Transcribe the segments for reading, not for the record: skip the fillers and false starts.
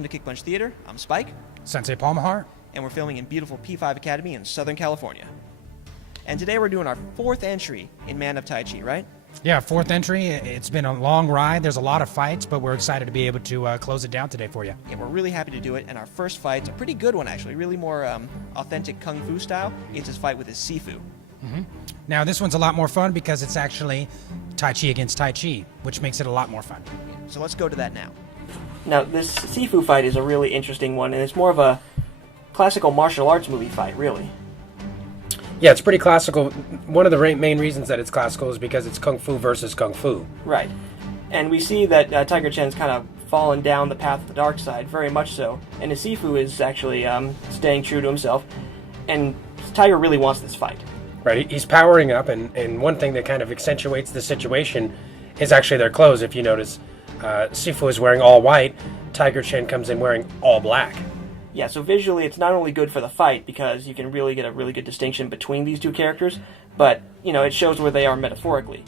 Welcome to Kick Punch Theater. I'm Spike. Sensei Palmahar. And we're filming in beautiful P5 Academy in Southern California. And today we're doing our 4th entry in Man of Tai Chi, right? Yeah, 4th entry. It's been a long ride. There's a lot of fights, but we're excited to be able to close it down today for you. Yeah, we're really happy to do it. And our first fight's a pretty good one, actually. Really more authentic Kung Fu style. It's his fight with his Sifu. Mm-hmm. Now, this one's a lot more fun because it's actually Tai Chi against Tai Chi, which makes it a lot more fun. So let's go to that now. Now, this Sifu fight is a really interesting one, and it's more of a classical martial arts movie fight, really. Yeah, it's pretty classical. One of the main reasons that it's classical is because it's Kung Fu versus Kung Fu. Right. And we see that Tiger Chen's kind of fallen down the path of the dark side, very much so. And his Sifu is actually staying true to himself. And Tiger really wants this fight. Right, he's powering up, and one thing that kind of accentuates the situation is actually their clothes. If you notice, Sifu is wearing all white, Tiger Chen comes in wearing all black. Yeah, so visually it's not only good for the fight, because you can really get a really good distinction between these two characters, but, you know, it shows where they are metaphorically.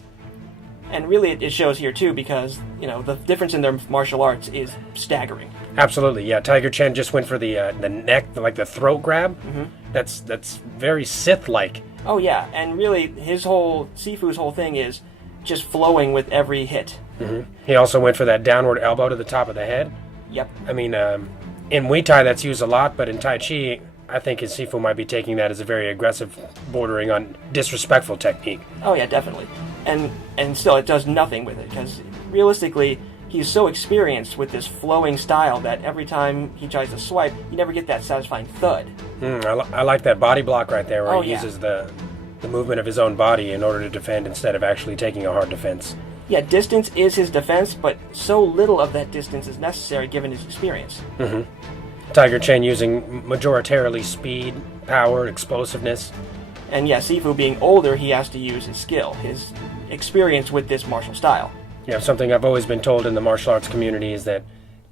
And really it shows here, too, because, you know, the difference in their martial arts is staggering. Absolutely, yeah. Tiger Chen just went for the neck, like the throat grab. Mm-hmm. That's very Sith-like. Oh, yeah, and really, Sifu's whole thing is just flowing with every hit. Mm-hmm. He also went for that downward elbow to the top of the head. Yep. I mean, in Muay Thai that's used a lot, but in Tai Chi, I think his Sifu might be taking that as a very aggressive, bordering on disrespectful technique. Oh, yeah, definitely. And still, it does nothing with it, because realistically, he's so experienced with this flowing style that every time he tries to swipe, you never get that satisfying thud. I like that body block right there where he yeah. uses the movement of his own body in order to defend instead of actually taking a hard defense. Yeah, distance is his defense, but so little of that distance is necessary given his experience. Mm-hmm. Tiger Chen using majoritarily speed, power, explosiveness. And yeah, Sifu being older, he has to use his skill, his experience with this martial style. Yeah, something I've always been told in the martial arts community is that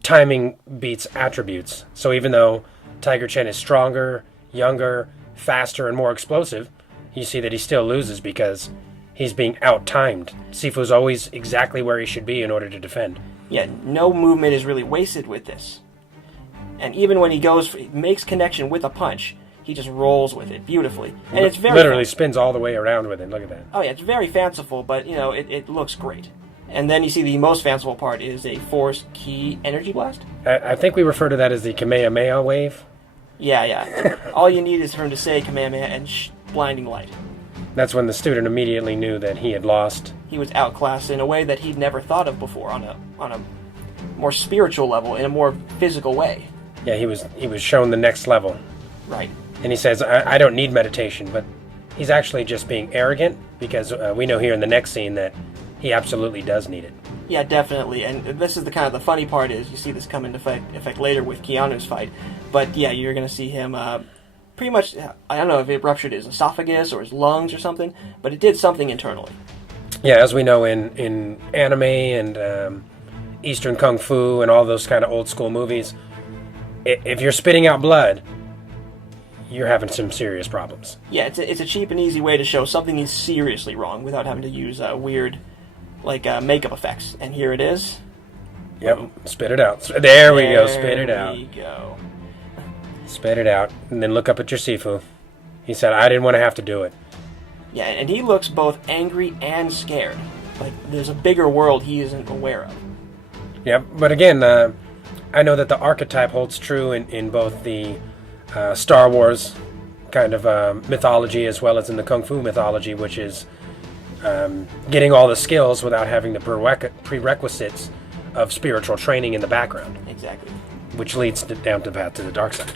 timing beats attributes. So even though Tiger Chen is stronger, younger, faster, and more explosive, you see that he still loses because he's being out-timed. Sifu's always exactly where he should be in order to defend. Yeah, no movement is really wasted with this. And even when he makes connection with a punch, he just rolls with it beautifully. And it's very literally spins all the way around with it. Look at that. Oh yeah, it's very fanciful, but you know, it looks great. And then you see the most fanciful part is a force key energy blast. I think we refer to that as the Kamehameha wave. Yeah. All you need is for him to say Kamehameha and blinding light. That's when the student immediately knew that he had lost. He was outclassed in a way that he'd never thought of before, on a more spiritual level, in a more physical way. Yeah, he was shown the next level. Right. And he says, I don't need meditation, but he's actually just being arrogant because we know here in the next scene that he absolutely does need it. Yeah, definitely. And this is the funny part is you see this come into effect later with Keanu's fight. But yeah, you're going to see him pretty much, I don't know if it ruptured his esophagus or his lungs or something, but it did something internally. Yeah, as we know in anime and Eastern Kung Fu and all those kind of old school movies, if you're spitting out blood, you're having some serious problems. Yeah, it's a cheap and easy way to show something is seriously wrong without having to use weird makeup effects. And here it is. Yep, spit it out. There we go, spit it out. There we go. Spit it out, and then look up at your Sifu. He said, I didn't want to have to do it. Yeah, and he looks both angry and scared. Like, there's a bigger world he isn't aware of. Yep, but again, I know that the archetype holds true in both the Star Wars kind of mythology as well as in the Kung Fu mythology, which is getting all the skills without having the prerequisites of spiritual training in the background. Exactly. Which leads down the path to the dark side.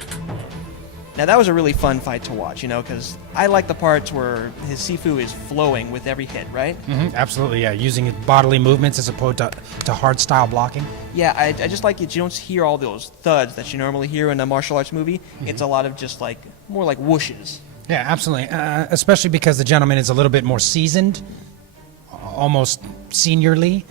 Now that was a really fun fight to watch, you know, because I like the parts where his Sifu is flowing with every hit, right? Mm-hmm, absolutely, yeah. Using bodily movements as opposed to hard style blocking. Yeah, I just like it. You don't hear all those thuds that you normally hear in a martial arts movie. Mm-hmm. It's a lot of just more like whooshes. Yeah, absolutely. Especially because the gentleman is a little bit more seasoned, almost seniorly.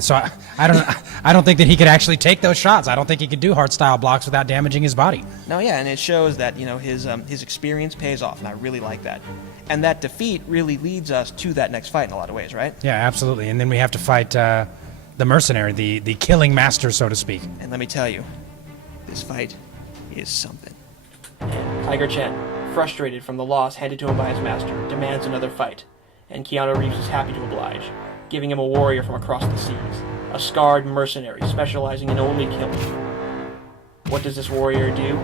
So I don't think that he could actually take those shots. I don't think he could do hard style blocks without damaging his body. No, yeah, and it shows that, you know, his experience pays off, and I really like that. And that defeat really leads us to that next fight in a lot of ways, right? Yeah, absolutely. And then we have to fight the mercenary, the killing master, so to speak. And let me tell you, This fight is something. And Tiger Chen, frustrated from the loss handed to him by his master, demands another fight, and Keanu Reeves is happy to oblige, giving him a warrior from across the seas, a scarred mercenary specializing in only killing. What does this warrior do?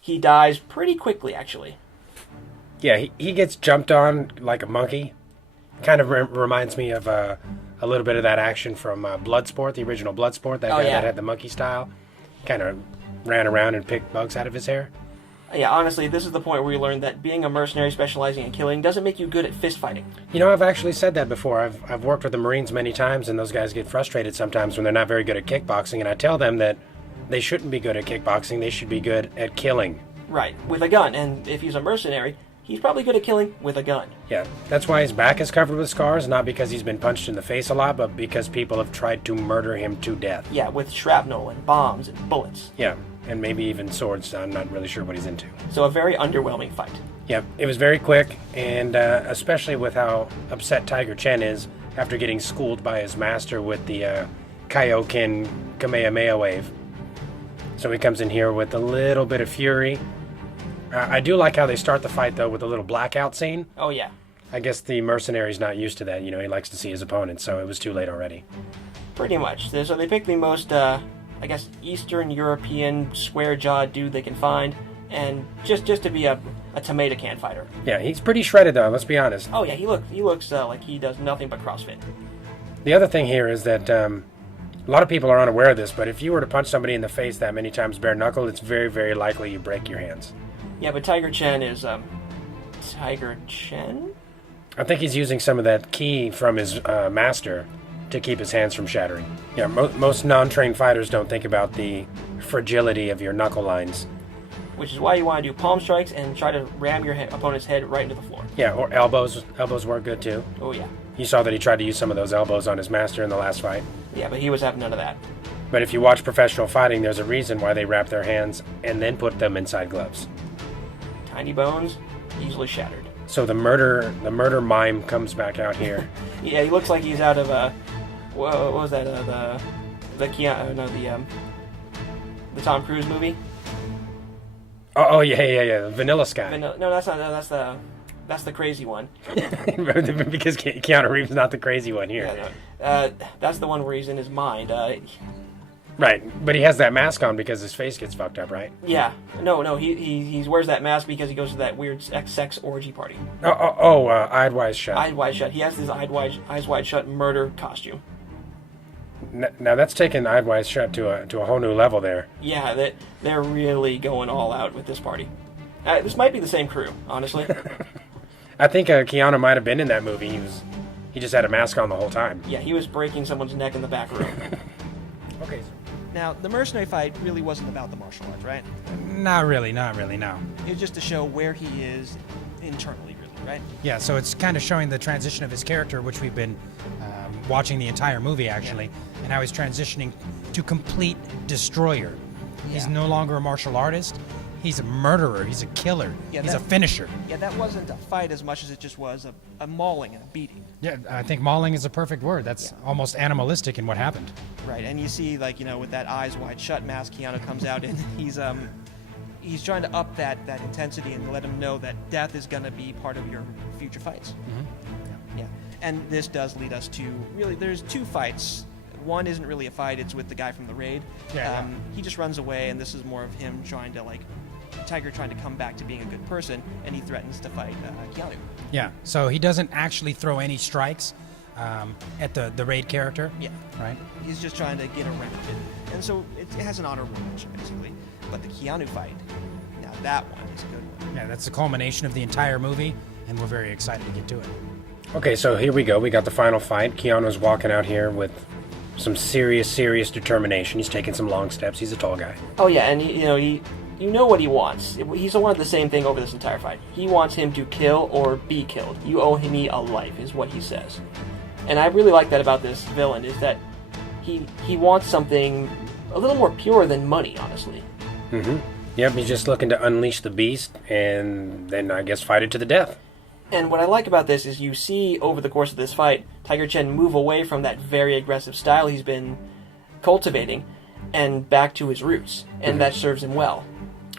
He dies pretty quickly, actually. Yeah, he gets jumped on like a monkey. Kind of reminds me of a little bit of that action from Bloodsport, the original Bloodsport, that guy that had the monkey style. Kind of ran around and picked bugs out of his hair. Yeah, honestly, this is the point where you learn that being a mercenary specializing in killing doesn't make you good at fist fighting. You know, I've actually said that before. I've worked with the Marines many times, and those guys get frustrated sometimes when they're not very good at kickboxing, and I tell them that they shouldn't be good at kickboxing, they should be good at killing. Right, with a gun, and if he's a mercenary, he's probably good at killing with a gun. Yeah, that's why his back is covered with scars, not because he's been punched in the face a lot, but because people have tried to murder him to death. Yeah, with shrapnel and bombs and bullets. Yeah, and maybe even swords. I'm not really sure what he's into. So a very underwhelming fight. Yeah, it was very quick, and especially with how upset Tiger Chen is after getting schooled by his master with the Kaioken Kamehameha wave. So he comes in here with a little bit of fury. I do like how they start the fight, though, with a little blackout scene. Oh, yeah. I guess the mercenary's not used to that. You know, he likes to see his opponent, so it was too late already. Pretty much. So they picked the most, I guess, Eastern European square-jawed dude they can find, and just to be a tomato can fighter. Yeah, he's pretty shredded, though, let's be honest. Oh, yeah, he looks like he does nothing but CrossFit. The other thing here is that a lot of people are unaware of this, but if you were to punch somebody in the face that many times bare knuckle, it's very, very likely you break your hands. Yeah, but Tiger Chen is, Tiger Chen? I think he's using some of that ki from his master to keep his hands from shattering. Yeah, most non-trained fighters don't think about the fragility of your knuckle lines. Which is why you want to do palm strikes and try to ram your opponent's head right into the floor. Yeah, or elbows. Elbows work good, too. Oh, yeah. You saw that he tried to use some of those elbows on his master in the last fight. Yeah, but he was having none of that. But if you watch professional fighting, there's a reason why they wrap their hands and then put them inside gloves. Tiny bones, easily shattered. So the murder mime comes back out here. Yeah, he looks like he's out of what was that? The Tom Cruise movie. Oh yeah. Vanilla Sky. No, that's not. No, that's the crazy one. Because Keanu Reeves is not the crazy one here. Yeah, no. That's the one where he's in his mind. Right, but he has that mask on because his face gets fucked up, right? Yeah. No. He wears that mask because he goes to that weird sex orgy party. Eyed Wise Shut. Eyed Wide Shut. He has this eyes wide shut murder costume. Now that's taken Eyed Wise Shut to a whole new level there. Yeah, they're really going all out with this party. This might be the same crew, honestly. I think Keanu might have been in that movie. He just had a mask on the whole time. Yeah, he was breaking someone's neck in the back room. Okay. Now, the mercenary fight really wasn't about the martial arts, right? Not really, no. It was just to show where he is internally, really, right? Yeah, so it's kind of showing the transition of his character, which we've been watching the entire movie, actually, and how he's transitioning to complete destroyer. He's no longer a martial artist. He's a murderer. He's a killer. He's a finisher. Yeah, that wasn't a fight as much as it just was a mauling and a beating. Yeah, I think mauling is a perfect word. That's almost animalistic in what happened. Right, and you see, with that eyes wide shut mask, Keanu comes out and he's trying to up that intensity and let him know that death is going to be part of your future fights. Mm-hmm. Yeah, and this does lead us to there's two fights. One isn't really a fight; it's with the guy from the raid. He just runs away, and this is more of him trying to Tiger trying to come back to being a good person, and he threatens to fight Keanu. Yeah, so he doesn't actually throw any strikes at the raid character. Yeah. Right? He's just trying to get around it. And so it has an honorable mention, basically. But the Keanu fight, now that one is a good one. Yeah, that's the culmination of the entire movie, and we're very excited to get to it. Okay, so here we go. We got the final fight. Keanu's walking out here with some serious determination. He's taking some long steps. He's a tall guy. Oh, yeah, and you know what he wants. He's wanted the same thing over this entire fight. He wants him to kill or be killed. You owe me a life, is what he says. And I really like that about this villain, is that he wants something a little more pure than money, honestly. Mm-hmm. Yep, he's just looking to unleash the beast and then, I guess, fight it to the death. And what I like about this is you see, over the course of this fight, Tiger Chen move away from that very aggressive style he's been cultivating, and back to his roots, and that serves him well.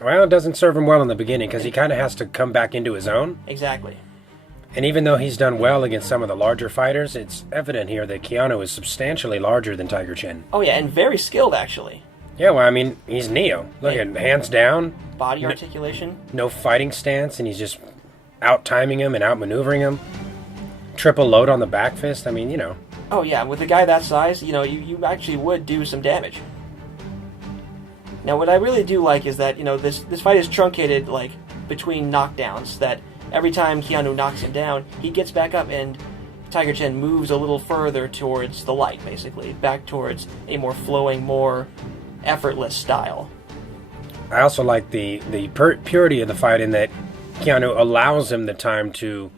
Well, it doesn't serve him well in the beginning because he kind of has to come back into his own. Exactly. And even though he's done well against some of the larger fighters, it's evident here that Keanu is substantially larger than Tiger Chen. Oh yeah, and very skilled actually. Yeah, well, I mean, he's Neo. Look at hands down. Body articulation. No fighting stance, and he's just out-timing him and out-maneuvering him. Triple load on the back fist. I mean, you know. Oh yeah, with a guy that size, you actually would do some damage. Now, what I really do like is that, this fight is truncated, like, between knockdowns, that every time Keanu knocks him down, he gets back up and Tiger Chen moves a little further towards the light, basically, back towards a more flowing, more effortless style. I also like the purity of the fight in that Keanu allows him the time to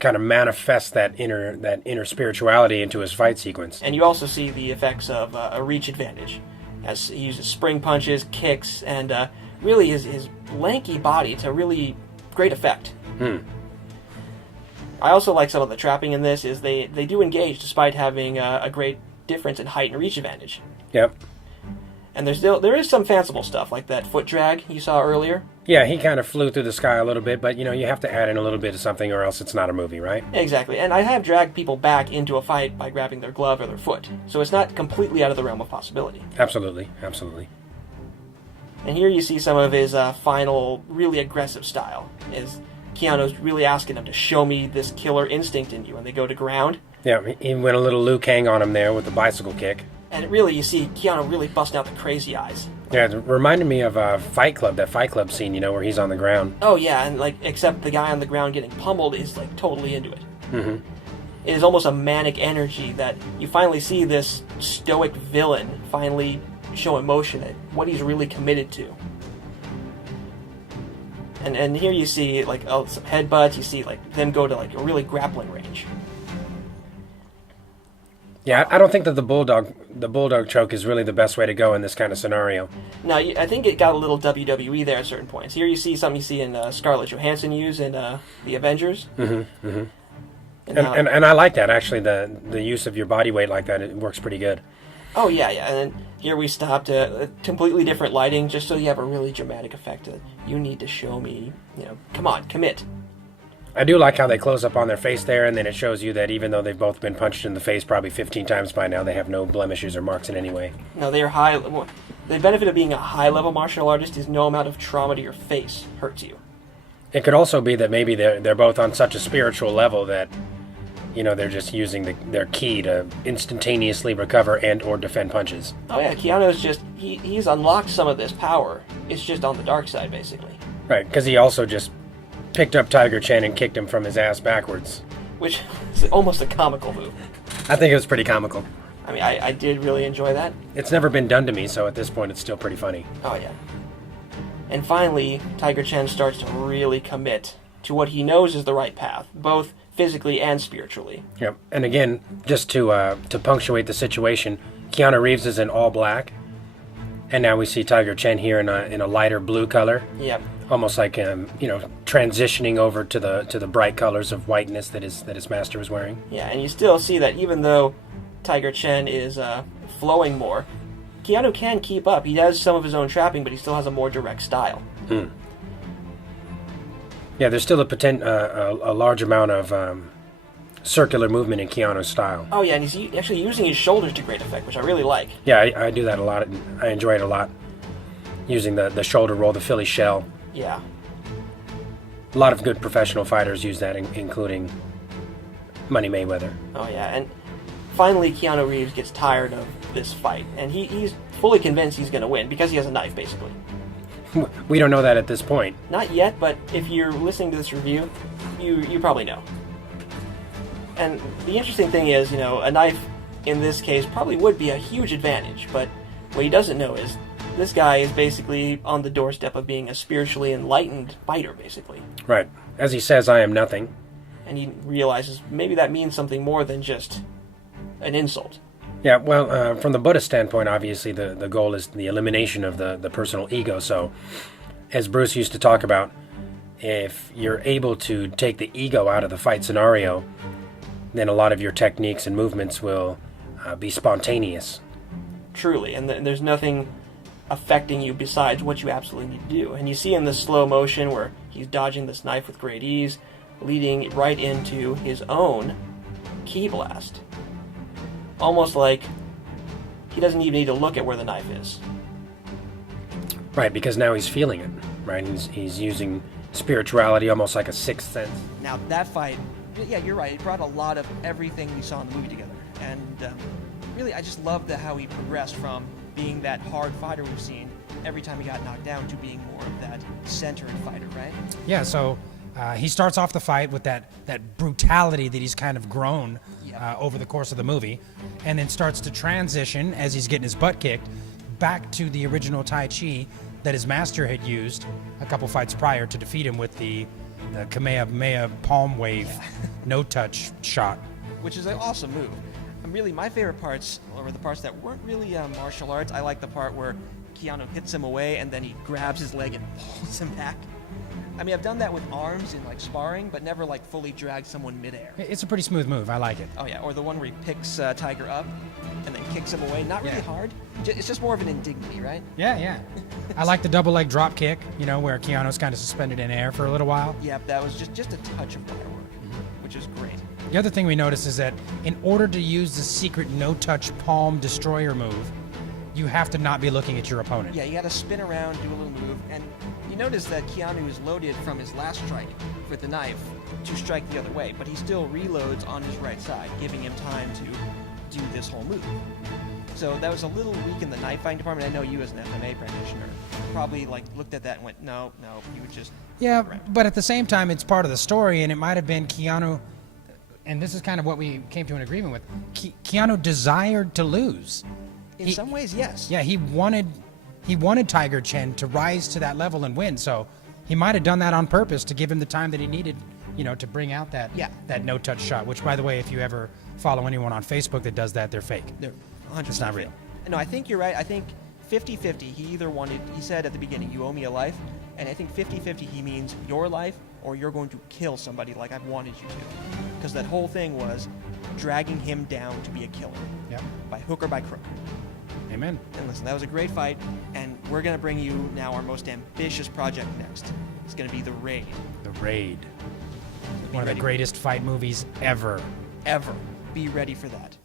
kind of manifest that inner spirituality into his fight sequence. And you also see the effects of a reach advantage, as he uses spring punches, kicks, and really his lanky body to really great effect. I also like some of the trapping in this, is they do engage despite having a great difference in height and reach advantage. Yep. And there is some fanciful stuff, like that foot drag you saw earlier. Yeah, he kind of flew through the sky a little bit, but you have to add in a little bit of something or else it's not a movie, right? Exactly, and I have dragged people back into a fight by grabbing their glove or their foot, so it's not completely out of the realm of possibility. Absolutely, absolutely. And here you see some of his final, really aggressive style, is Keanu's really asking him to show me this killer instinct in you, and they go to ground. Yeah, he went a little Liu Kang on him there with the bicycle kick. And really, you see Keanu really busting out the crazy eyes. Yeah, it reminded me of Fight Club, that Fight Club scene, where he's on the ground. Oh yeah, and except the guy on the ground getting pummeled is totally into it. Mm-hmm. It is almost a manic energy that you finally see this stoic villain finally show emotion at what he's really committed to. And here you see some headbutts. You see them go to a really grappling range. Yeah, I don't think that the bulldog choke is really the best way to go in this kind of scenario. No, I think it got a little WWE there at certain points. Here you see something you see in Scarlett Johansson use in the Avengers. Mm-hmm, mm-hmm. And I like that, actually, the use of your body weight like that. It works pretty good. Oh, yeah. And then here we stopped a completely different lighting just so you have a really dramatic effect. You need to show me, come on, commit. I do like how they close up on their face there, and then it shows you that even though they've both been punched in the face probably 15 times by now, they have no blemishes or marks in any way. No, they are high. The benefit of being a high-level martial artist is no amount of trauma to your face hurts you. It could also be that maybe they're both on such a spiritual level that, they're just using their ki to instantaneously recover and or defend punches. Oh yeah, Keanu's he's unlocked some of this power. It's just on the dark side, basically. Right, because he also just picked up Tiger Chen and kicked him from his ass backwards. Which is almost a comical move. I think it was pretty comical. I mean, I did really enjoy that. It's never been done to me, so at this point it's still pretty funny. Oh, yeah. And finally, Tiger Chen starts to really commit to what he knows is the right path, both physically and spiritually. Yep. And again, just to punctuate the situation, Keanu Reeves is in all black, and now we see Tiger Chen here in a lighter blue color. Yep. Almost like transitioning over to the bright colors of whiteness that his master was wearing. Yeah, and you still see that even though Tiger Chen is flowing more, Keanu can keep up. He has some of his own trapping, but he still has a more direct style. Yeah, there's still a large amount of circular movement in Keanu's style. Oh yeah, and he's actually using his shoulders to great effect, which I really like. Yeah, I do that a lot. I enjoy it a lot. Using the shoulder roll, the Philly shell. Yeah. A lot of good professional fighters use that, including Money Mayweather. Oh yeah, and finally Keanu Reeves gets tired of this fight, and he's fully convinced he's going to win because he has a knife, basically. We don't know that at this point. Not yet, but if you're listening to this review, you probably know. And the interesting thing is, a knife in this case probably would be a huge advantage, but what he doesn't know is this guy is basically on the doorstep of being a spiritually enlightened fighter, basically. Right. As he says, I am nothing. And he realizes maybe that means something more than just an insult. Yeah, well, from the Buddhist standpoint, obviously the goal is the elimination of the personal ego. So, as Bruce used to talk about, if you're able to take the ego out of the fight scenario, then a lot of your techniques and movements will be spontaneous. truly, and there's nothing affecting you besides what you absolutely need to do. And you see in the slow motion where he's dodging this knife with great ease, leading right into his own ki blast. Almost like he doesn't even need to look at where the knife is. Right, because now he's feeling it, right? He's using spirituality almost like a sixth sense. Now that fight, yeah, you're right. It brought a lot of everything we saw in the movie together, and really, I just loved how he progressed from being that hard fighter we've seen every time he got knocked down to being more of that centered fighter, right? Yeah, so he starts off the fight with that brutality that he's kind of grown over the course of the movie, and then starts to transition as he's getting his butt kicked back to the original Tai Chi that his master had used a couple fights prior to defeat him with the Kamehameha palm wave no-touch shot. Which is an awesome move. And really, my favorite parts were the parts that weren't really martial arts. I like the part where Keanu hits him away and then he grabs his leg and pulls him back. I mean, I've done that with arms in like sparring, but never like fully dragged someone midair. It's a pretty smooth move. I like it. Oh yeah, or the one where he picks Tiger up and then kicks him away. Not really hard. It's just more of an indignity, right? Yeah. I like the double leg drop kick, where Keanu's kind of suspended in air for a little while. Yep, that was just a touch of wire work, which is great. The other thing we noticed is that in order to use the secret no-touch palm destroyer move, you have to not be looking at your opponent. Yeah, you got to spin around, do a little move, and you notice that Keanu is loaded from his last strike with the knife to strike the other way, but he still reloads on his right side, giving him time to do this whole move. So that was a little weak in the knife fighting department. I know you as an MMA practitioner probably looked at that and went, no, you would just... Yeah, but at the same time, it's part of the story, and it might have been Keanu, and this is kind of what we came to an agreement with. Keanu desired to lose. In some ways, yes. Yeah, he wanted Tiger Chen to rise to that level and win, so he might have done that on purpose to give him the time that he needed, to bring out that no-touch shot, which, by the way, if you ever follow anyone on Facebook that does that, they're fake. They're 100% It's not real. No, I think you're right. I think 50-50, he said at the beginning, you owe me a life, and I think 50-50 he means your life or you're going to kill somebody like I've wanted you to. Because that whole thing was dragging him down to be a killer. Yep. By hook or by crook. Amen. And listen, that was a great fight, and we're going to bring you now our most ambitious project next. It's going to be The Raid. The Raid. One of the greatest fight movies ever. Ever. Be ready for that.